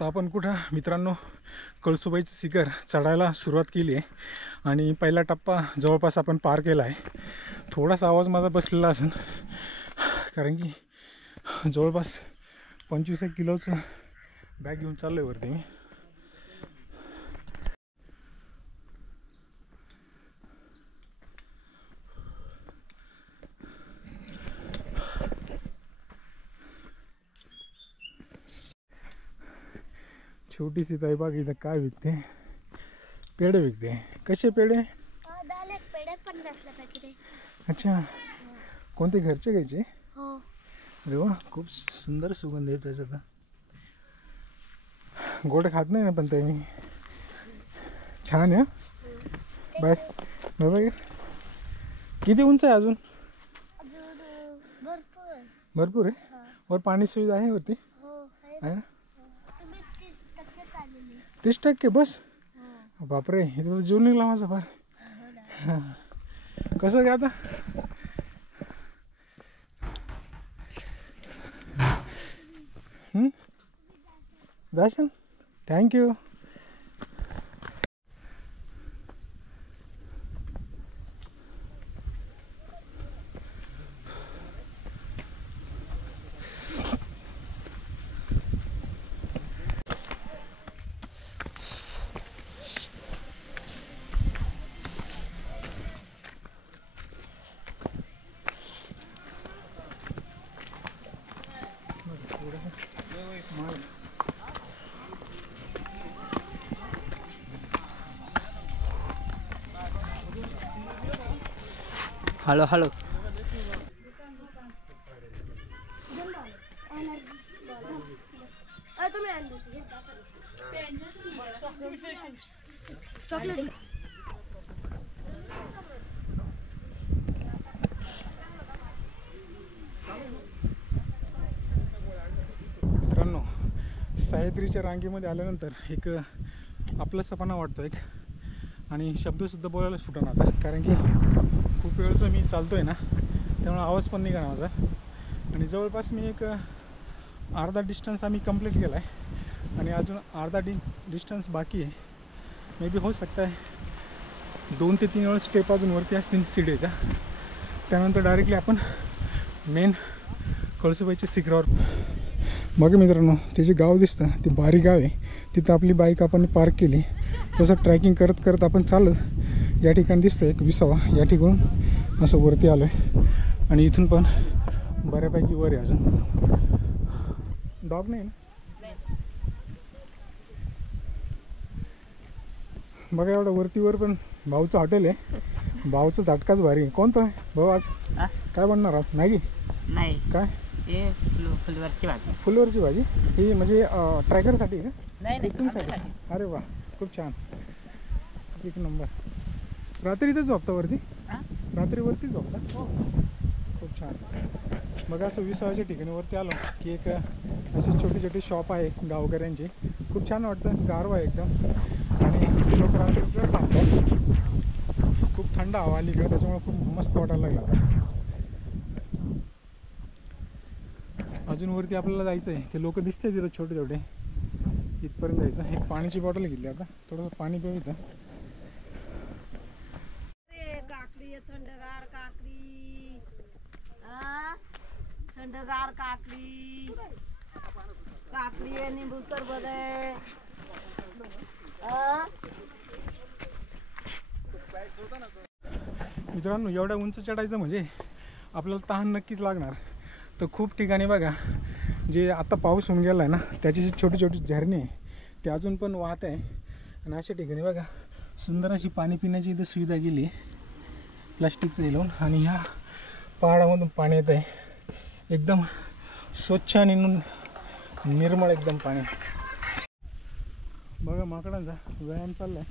आता आपण कुठं मित्रांनो कळसुबाईचं शिखर चढायला सुरुवात केली आहे आणि पहिला टप्पा जवळपास आपण पार केला आहे. थोडासा आवाज माझा बसलेला असेल कारण की जवळपास 25 किलोचं बॅग घेऊन चाललो आहे वरती मी. छोटीशी ताई बाग इथं काय विकते? पेढे विकते. कसे पेढे? पेढे 50ला पॅकेट आहे. अच्छा, कोणते घरचे घ्यायचे? हो. अरे वा, खूप सुंदर सुगंध आहे त्याचा. गोड खात नाही ना पण ते मी. छान आहे. Bye bye bye. किती उंच आहे अजून? भरपूर आहे. वर पाणी सुविधा आहे वरती? आहे ना. 30% बस? बापरे, इथं तर जीव निघला माझा फार. कसं काय आता? दर्शन, थँक्यू. Hello hello. मित्रांनो, सह्याद्रीच्या रांगेमध्ये आल्यानंतर एक आपलंसपणा वाटतो एक, आणि शब्दसुद्धा बोलायलाच फुटणार आता कारण की खूप वेळचं मी चालतो आहे ना, त्यामुळे आवाज पण निघा माझा. आणि जवळपास मी एक अर्धा डिस्टन्स आम्ही कंप्लीट केला आहे आणि अजून अर्धा डिस्टन्स बाकी आहे. मे बी होऊ शकतं आहे 2 ते 3 वेळ स्टेप अजून वरती असतील सीडीच्या. त्यानंतर डायरेक्टली आपण मेन कळसुबाईच्या शिखरावर. बघा मित्रांनो, ते जे गाव दिसतं ते भारी गाव आहे. तिथं आपली बाईक आपण पार्क केली. तसं ट्रॅकिंग करत करत आपण चालत या ठिकाणी दिसतं एक विसावा, या ठिकाणून असं वरती आलो आहे. आणि इथून पण बऱ्यापैकी वर आहे. अजून डॉग नाही ना. बघा एवढं वरतीवर पण भाऊचं हॉटेल आहे. भाऊचं झटकाच भारी आहे. कोणतं आहे भाऊ? आज काय बनणार? आज मॅगी नाही, काय? हे फुलवरची भाजी. फुलवरची भाजी ही म्हणजे ट्रॅकरसाठी का? नाही तुमच्यासाठी? अरे वा, खूप छान, एक नंबर. रात्री इथंच झोपता वरती? रात्री वरती झोपता? खूप छान. मग असं विसाव्याच्या ठिकाणी वरती आलो की एक अशी छोटी छोटी शॉप आहे गावकऱ्यांची. खूप छान वाटतं, गारवा आहे एकदम. आणि लोक रात्री इकडे थांबतात. खूप थंड हवा आली इकडे, त्याच्यामुळे खूप मस्त वाटायला लागला. अजून वरती आपल्याला जायचं आहे. ते लोक दिसते तिथं छोटे छोटे, इथपर्यंत जायचं. एक पाण्याची बॉटल घेतली, आता थोडंसं पाणी पिऊ इथं. काकडी, थंडगार काकडी, थंडगार काकडी, काकडी आहे, निंबू सरबत आहे. मित्रांनो, एवढ्या उंच चढायचं म्हणजे आपल्याला तहान नक्कीच लागणार. तर खूप ठिकाणी बघा, जे आता पाऊस होऊन गेला आहे ना, त्याची जी छोटी छोटी झरणे आहे ते अजून पण वाहत आहे. आणि अशा ठिकाणी बघा सुंदर अशी पाणी पिण्याची इथं सुविधा केली आहे प्लास्टिकचं हे लावून. आणि ह्या पहाडामधून पाणी येत आहे, एकदम स्वच्छ आणि निर्मळ एकदम पाणी. बघा माकडांचा व्यायाम चाललाय.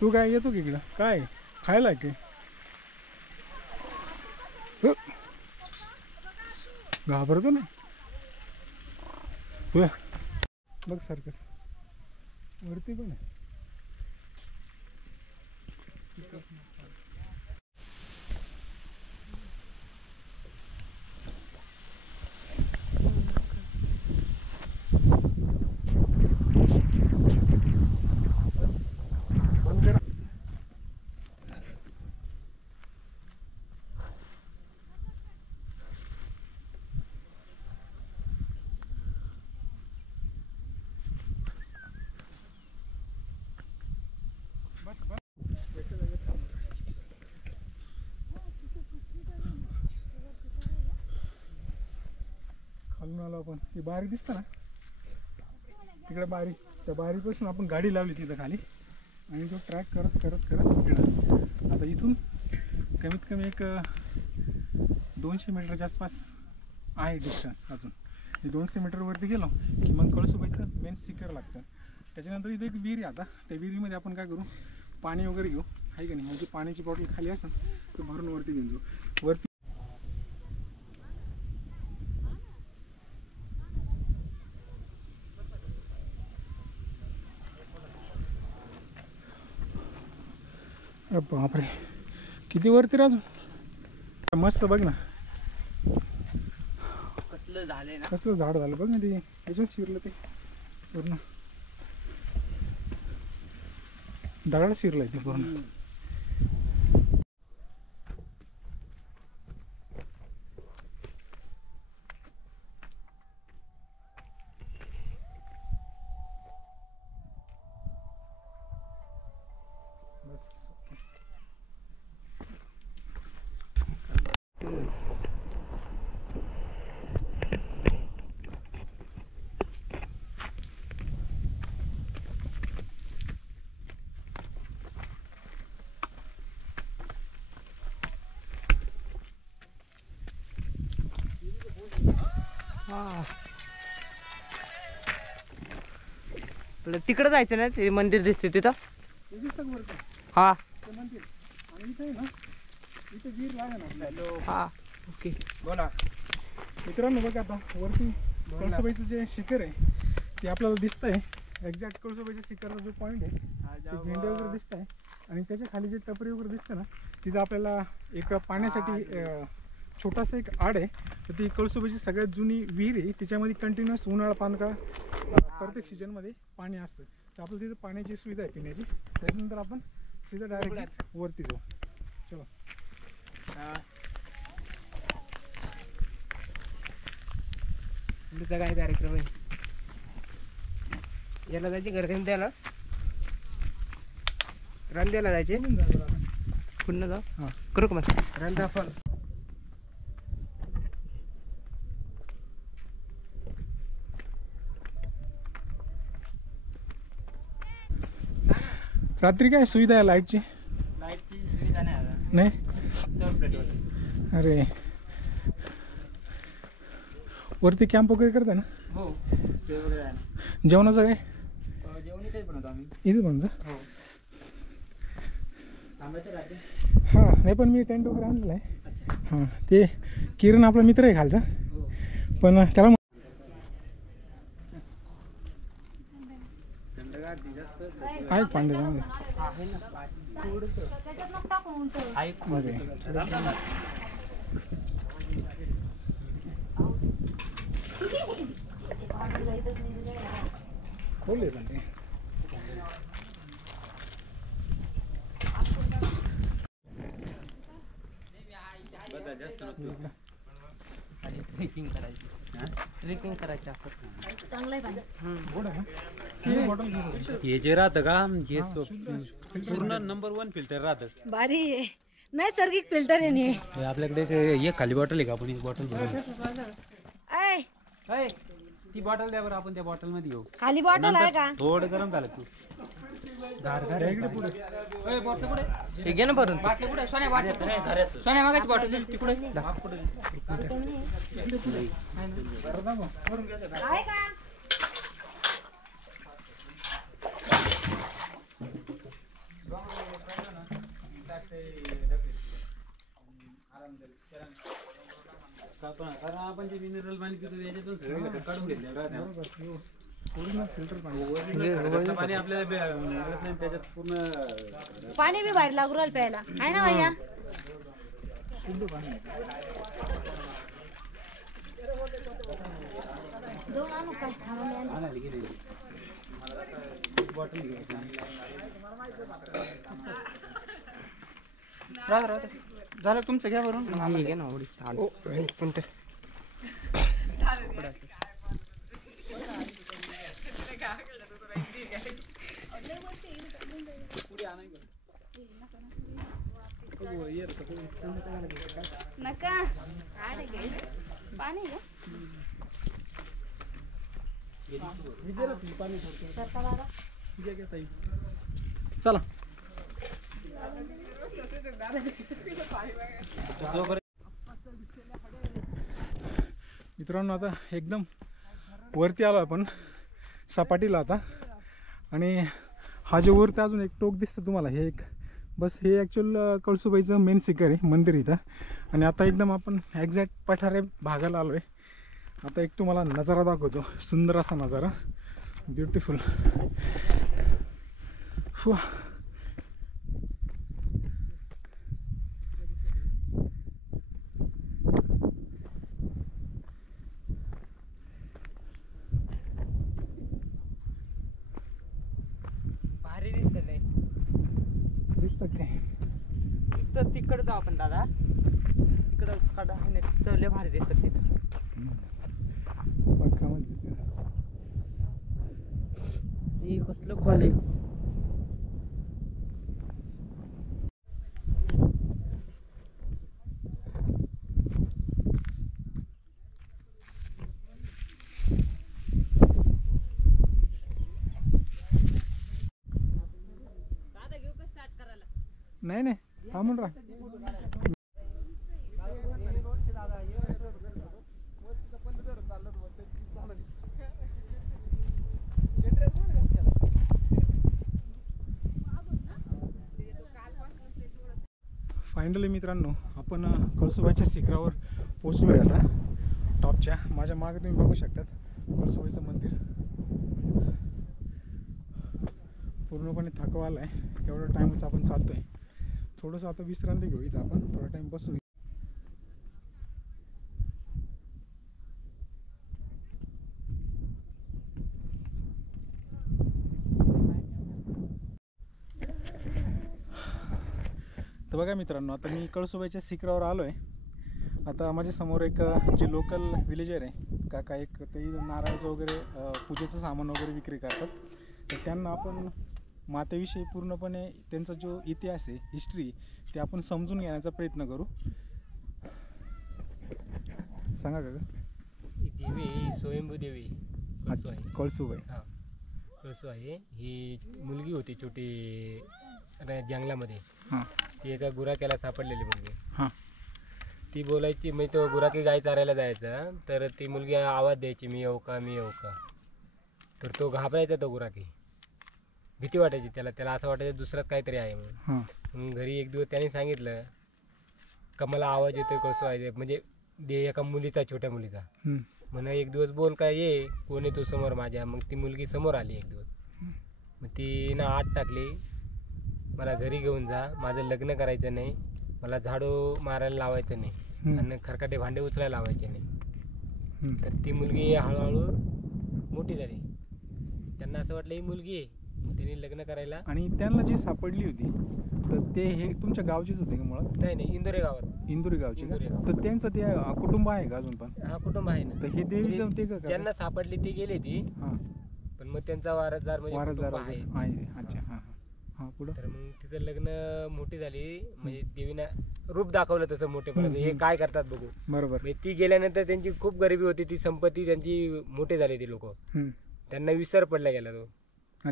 तू काय येतो की इकडं? काय खायला काय? घाबरतो ना. बघ सर्कस वरती पण आहे. खालून आलो आपण. ही बारी दिसतं ना तिकडे बारी, त्या बारीपासून आपण गाडी लावली तिथं खाली आणि तो ट्रॅक करत करत करत गेला. आता इथून कमीत कमी एक 200 मीटरच्या आसपास आहे डिस्टन्स अजून. हे 200 मीटरवरती गेलो की मग कळसुबाईचं मेन शिखर लागतं. त्याच्यानंतर इथे एक विहीर आहे. आता त्या विहिरीमध्ये आपण काय करू, पाणी वगैरे घेऊ आहे का नाही. म्हणजे पाण्याची बॉटल खाली असेल तर भरून वरती घेऊन जाऊ. वरती अरे बापरे किती वरती राजू. मस्त बघ ना कसलं झालंय ना. कसलं झाड झालं बघ ना. ते याच्यात शिरलं ते पूर्ण दगडात शिरलंय ते पूर्ण. बस ओके. तिकडे जायचं ना, ते मंदिर दिसते तिथं. हे दिसतं का वरती हा ते मंदिर. आणि इथे आहे ना, इथे वीर लागेल ना आपल्याला. हा ओके. बोला मित्रांनो. बघा आता वरती कळसुबाईचं जे शिखर आहे ते आपल्याला दिसतंय. एक्झॅक्ट कळसुबाईच्या शिखरचा जो पॉईंट आहे ते झेंडे वगैरे दिसत आहे. आणि त्याच्या खाली जे टपरी वगैरे दिसतं ना तिथं आपल्याला एक पाण्यासाठी छोटासा एक आड आहे. तर ती कळसुबाईची सगळ्यात जुनी विहीर आहे. तिच्यामध्ये कंटिन्युअस उन्हाळा पानकाळा प्रत्येक सीजनमध्ये पाणी असतं. तर आपल्याला तिथं पाण्याची सुविधा आहे पिण्याची. त्याच्यानंतर आपण सीधा डायरेक्ट वरती जाऊ. चलो. तुमचा काय कार्यक्रम आहे. याला जायचे घरगंद्याला रंद्याला जायचे. पुन्हा जाऊ. हां करू का मग रंदा फॉल. रात्री काय सुविधा आहे लाईटची. लाईटची सुविधा नाही आता. नाही सर्व प्लेटवर. अरे वरती कॅम्प वगैरे करता ना. हो ते वगैरे आहे ना. जेवणाचं काय जेवण इथेच बनवतो आम्ही. इथे बनतं. हो थांबायचं राहते. हां नाही पण मी टेंट वगैरे आणलेलं आहे. अच्छा. हां ते किरण आपला मित्र आहे खालचा. हो पण त्याला आहे पांढऱ्यामध्ये आहे ना. ऐक मध्ये खोल आहे पण ते. ट्रेकिंग करायची. ट्रेकिंग करायची असं. चांगलं आहे पाणी. गोड आहे ना? ही बॉटल घेऊ. हे जे राहतं का हे पूर्ण नंबर 1 फिल्टर राहतं. भारी आहे. नैसर्गिक फिल्टर आहे नी. हे आपल्याकडे एक खाली बॉटल आहे का, आपण एक बॉटल घेऊ. ऐ ती बॉटल द्या बरं, आपण त्या बॉटल मध्ये घेऊ. खाली बॉटल आहे का. थोडं गरम झालं तू. हे घे ना भरून. सोन्या मागाची बॉटल तिकडे. आहे का. कारण आपण जे मिनरल पाणी पितो याच्यातून सगळे घटक काढून घेतले. फिल्टर पाणी घरातलं पाणी आपल्याला मिळत नाही, त्याच्यात पूर्ण पाणी बी बाहेर लागू राहिलं प्यायला आहे ना भैया. दोन आणू काय आणायला गेले. बॉटल घ्यायची. झालं तुमचं घ्या भरून. घे ना आवडी. कोणतं पुढे आणायचं. नका पाणी का चला मित्रांनो आता एकदम वरती आलो आपण सपाटीला आता आणि हा जे वरती अजून एक टोक दिसतं तुम्हाला हे एक बस हे ॲक्च्युअल कळसुबाईचं मेन शिखर आहे मंदिर इथं आणि आता एकदम आपण एक्झॅक्ट पठारे भागाला आलो आहे. आता एक तुम्हाला नजारा दाखवतो सुंदर असा नजारा ब्युटिफुल. भारी दिसत आहे. दिसतं काय तिथं तिकडं जाऊ आपण दादा तिकडं कडा आहे तिथं लय भारी दिसत तिथं. बघा म्हणजे हे कसलं खोल आहे. नाही नाही थांबून राहा. फायनली मित्रांनो आपण कळसुबाईच्या शिखरावर पोचलो आहे आता टॉपच्या. माझ्या मागे तुम्ही बघू शकतात कळसुबाईचं मंदिर. पूर्णपणे थकवा आला आहे एवढा टाईमच आपण चालतो आहे. थोडंसं आता विश्रांती घेऊ इथं आपण थोडा टाईम बसू. तर बघा मित्रांनो आता मी कळसुबाईच्या शिखरावर आलो आहे. आता माझ्यासमोर एक जे लोकल विलेजर आहे काका एक ते नारळाचं वगैरे पूजेचं सामान वगैरे विक्री करतात. तर त्यांना आपण मातेविषयी पूर्णपणे त्यांचा जो इतिहास आहे हिस्ट्री ते आपण समजून घेण्याचा प्रयत्न करू. सांगा का देवी स्वयंभू देवी कळसुबाई. हां कळसू आहे. ही मुलगी होती छोटी जंगलामध्ये. हां ती एका गुराख्याला सापडलेली मुलगी. हां ती बोलायची म्हणजे तो गुराखी गाय चारायला जायचा तर ती मुलगी आवाज द्यायची मी येऊ का मी येऊ का. तर तो घाबरायचा तो गुराखी. भीती वाटायची त्याला असं वाटायचं दुसराच काहीतरी आहे म्हणून. हां मग घरी एक दिवस त्याने सांगितलं का मला आवाज येतोय कळसू आहे म्हणजे एका मुलीचा छोट्या मुलीचा. म्हणून एक दिवस बोल काय ये कोण आहे तू समोर माझ्या. मग ती मुलगी समोर आली एक दिवस. मग ती ना आत टाकली मला घरी घेऊन जा माझं लग्न करायचं नाही मला झाडू मारायला लावायचं नाही आणि खरकाटे भांडे उचलायला लावायचे नाही. तर ती मुलगी हळूहळू मोठी झाली. त्यांना असं वाटलं ही मुलगी आहे त्यांनी लग्न करायला. आणि त्यांना जी सापडली होती तर ते हे तुमच्या गावचेच होते का मुळात. नाही इंदोरे गावात. इंदुरी गावचे इंदुरी गाव. तर त्यांचं ते कुटुंब आहे का अजून पण. हा कुटुंब आहे ना. तर हे देवीचं ते का ज्यांना सापडली ती गेली ती हां पण मग त्यांचा वारसदार म्हणजे वारसदार कुटुंब आहे. आहे. अच्छा हां हां हां पुढं. तर मग तिचं लग्न मोठी झाली म्हणजे देवीनं रूप दाखवलं तसं मोठेपर्यंत हे काय करतात बघू. बरोबर. म्हणजे ती गेल्यानंतर त्यांची खूप गरिबी होती ती संपत्ती त्यांची मोठे झाले ते लोक. त्यांना विसर पडला गेला तो.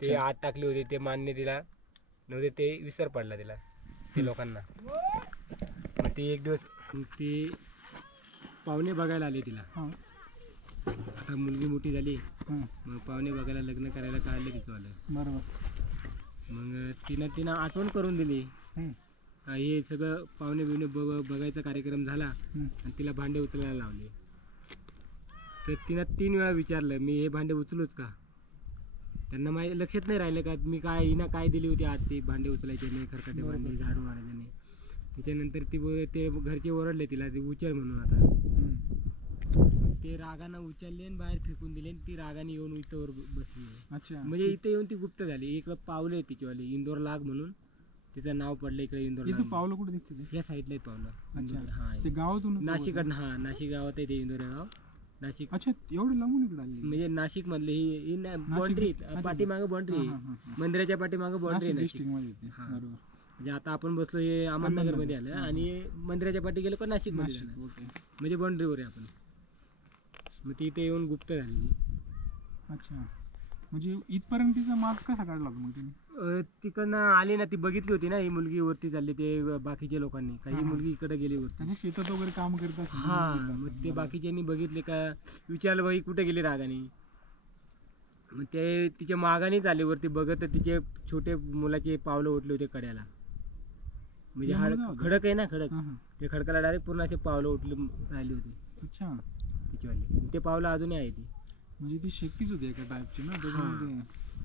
ते आत टाकली होती ते मान्य तिला नव्हते ते विसर पडला तिला ते लोकांना. मग ती एक दिवस ती पाहुणे बघायला आले तिला. आता मुलगी मोठी झाली मग पाहुणे बघायला लग्न करायला काढले तिचं आलं. बरोबर. मग तिनं आठवण करून दिली. हे सगळं पाहुणे बिवणे बघायचा कार्यक्रम झाला आणि तिला भांडे उचलायला लावले. तर तिनं 3 वेळा विचारलं मी हे भांडे उचलूच का. त्यांना माहिती लक्षात नाही राहिलं का मी काय हिनं काय दिली होती आज ती भांडे उचलायचे नाही खरकाटे भांडे झाडू मारायचे नाही. त्याच्यानंतर ते घरचे ओरडले तिला ते उचल म्हणून. आता ते रागानं उचलले आणि बाहेर फेकून दिले आणि ती रागाने येऊन इथं बसली. अच्छा म्हणजे इथे येऊन ती गुप्त झाली. इकडं पावलं आहे तिच्यावाली इंदोर लाग म्हणून तिचं नाव पडलं इकडे इंदोर लाग. पावलं कुठे दिसते या साईडला पावलं. अच्छा. हा ते गावातून नाशिकडनं. हा नाशिक गावात आहे ते इंदोरे गाव नाशिक. अच्छा एवढी लांबून इकडे आली म्हणजे नाशिक मधले ही बाउंड्री पाठीमागं बाउंड्री मंदिराच्या पाठीमागं बाउंड्री डिस्ट्रिक्ट मध्ये. हा. बरोबर. म्हणजे आता आपण बसलो हे अहमदनगर मध्ये आलं आणि मंदिराच्या पाठी गेलो का नाशिक मध्ये नाशिक जाणार. ओके. म्हणजे बाउंड्रीवर आहे आपण. मग ती इथे येऊन गुप्त झालेली. अच्छा म्हणजे इथपर्यंत तिचा मार्ग कसा काढला होता मग तुम्ही? तिकडनं आली ना, ती बघितली होती ना ही मुलगी वरती चालली ते बाकीच्या लोकांनी, काही हा. मुलगी इकडे गेली वरती. म्हणजे शेतात वगैरे काम करत असेल. हा मग ते बाकीच्यांनी बघितले का, विचारलं बाई कुठे गेली रागाने. मग ते तिच्या मागानेच आले वरती बघत, तर तिचे छोटे मुलाचे पावलं उठले होते कड्याला. म्हणजे ते हा मुलगा होता? खडक आहे ना, खडक हा, हा. ते खडकाला डायरेक्ट पूर्ण असे पावलं उठले राहिली होती अच्छा तिच्यावाली. ते पावलं अजूनही आहे ती म्हणजे ती शक्तीच होती एका टाईपची ना त्याच्यामध्ये.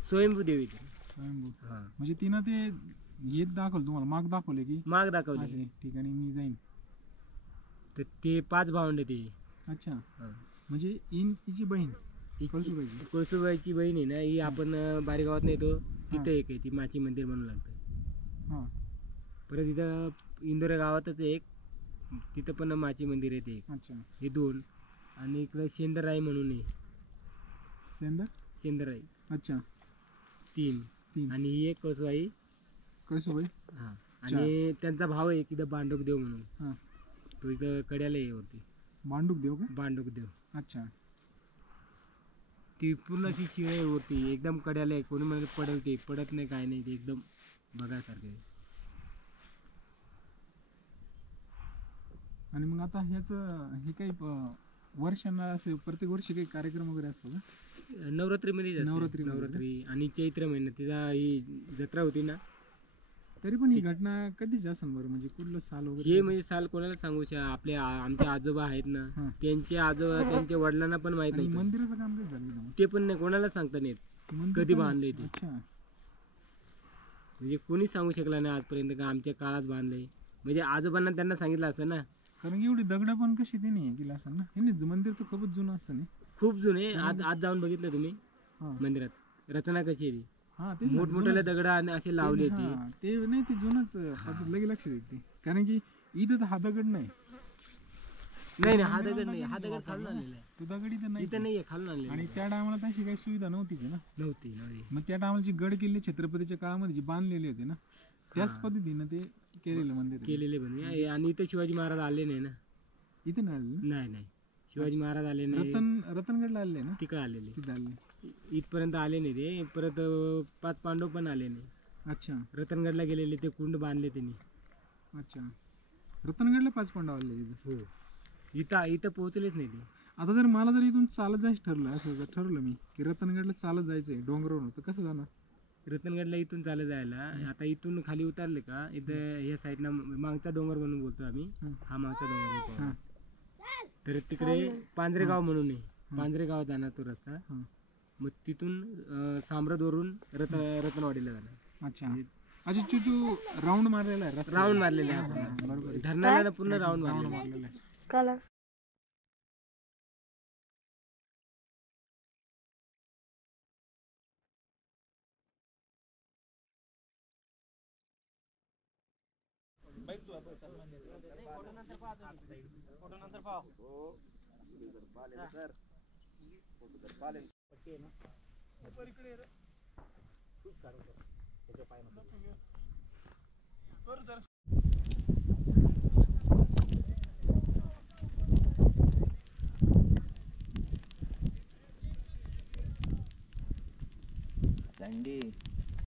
स्वयंभू देवी ती. स्वयंभू. हा म्हणजे तिनं ते येत दाखवलं तुम्हाला, माग दाखवले की माग दाखवली. असे ठिकाणी मी जाईन. तर ते 5 भावंड ते. अच्छा हा. म्हणजे इन तिची बहीण कळसुबाईची. कळसुबाईची बहीण आहे ना ही, आपण बारीगावात येतो तिथं एक आहे ती माची मंदिर म्हणून लागतं. हां परत इथं इंदोरा गावातच एक, तिथं पण माची मंदिर आहे ते एक. अच्छा. हे 2 आणि इकडं शेंदराई म्हणून आहे. सेंदर. शेंदराई अच्छा 3 तीन. आणि ही एक कळसुबाई. कळसुबाई. हा आणि त्यांचा भाव आहे इथं बांडुक देव म्हणून, हां तो इथं कड्याला आहे वरती. मांडूक देव का? बांडुक देव. अच्छा ती पूर्ण अशी शिळ आहे वरती, एकदम कड्याला आहे. कोणी म्हणजे पडेल ते पडत नाही, काय नाही, ते एकदम बघायसारखं आहे. आणि मग आता ह्याचं हे काही वर्षांना असे प्रत्येक वर्षी काही कार्यक्रम वगैरे असतो का? नवरात्रीमध्ये जास्त. नवरात्रीमध्ये का? नवरात्री आणि चैत्र महिन्यात तिला ही जत्रा होती ना. तरी पण ही घटना कधीची असेल बरं, म्हणजे कुठलं साल वगैरे? हे म्हणजे साल कोणाला सांगू आपले आमचे आजोबा आहेत ना, हां. त्यांचे आजोबा त्यांच्या वडिलांना पण माहित आणि नव्हतं. मंदिराचं काम काय झालं इथं मग? ते पण नाही, कोणाला सांगता नाही येत मंदिर कधी पण- बांधलंय ते. अच्छा म्हणजे कोणीच सांगू शकला नाही आजपर्यंत का आमच्या काळात बांधलंय. म्हणजे आजोबांना त्यांना सांगितलं असं ना. कारण की एवढी दगड पण कशी ते नाही केलं असं ना. हे नाही मंदिर तर खूपच जुनं असतं ना. खूप जुने. आज जाऊन बघितलं तुम्ही हां मंदिरात रचना कशी आहे ती. हां ते मोठमोठ्याला दगड असे लावले ती. हां, ते नाही ते जुनच आता लगे लक्षात येते. कारण की इथं तर हा दगड नाही. नाही हा दगड नाही, हा दगड खालून आणलेला आहे. तो दगड इथं नाही. इथं नाहीये, खालून आणलेला आणि आहे. त्या टायमाला तशी काही सुविधा नव्हतीच ना. नव्हती. मग त्या टायमाला जी गड किल्ले छत्रपतीच्या काळामध्ये जी बांधलेले होते ना, त्याच हां. पद्धतीनं ते केलेलं मंदिर आहे. केलेले पण आणि इथं शिवाजी महाराज आले नाही ना. इथं नाही आलेलं. नाही शिवाजी महाराज आले नाही. रतनगडला आले ना, तिकडे आलेले, तिथं आले. इथपर्यंत आले नाही ते. परत 5 पांडव पण आले नाही. अच्छा रतनगडला गेलेले, ते कुंड बांधले त्यांनी. अच्छा रतनगडला 5 पांडव आले तिथं. हो इथं पोहोचलेच नाही ते. आता जर मला जर इथून चालत जायचं ठरलं, असं जर ठरवलं मी की रतनगडला चालत जायचंय डोंगरावरून, तर कसं जाणार? रतनगडला इथून चालत जायला, आता इथून खाली उतरले का इथं ह्या साईडला मागचा डोंगर म्हणून बोलतो आम्ही. हा मागचा डोंगर आहे हां पाहू. तर तिकडे पांढरेगाव म्हणून आहे. पांढरेगाव जाणार तो रस्ता. हां मग तिथून साम्रादवरून रतनवाडीला जाणार. अच्छा अच्छा चुचू राऊंड मारलेला आहे रस्ता. राऊंड मारलेले आहे हां, आपण. बरोबर आहे. धरणाला पूर्ण राऊंड राऊंड मारलेलं आहे. मारलेला आहे. कला Sandy.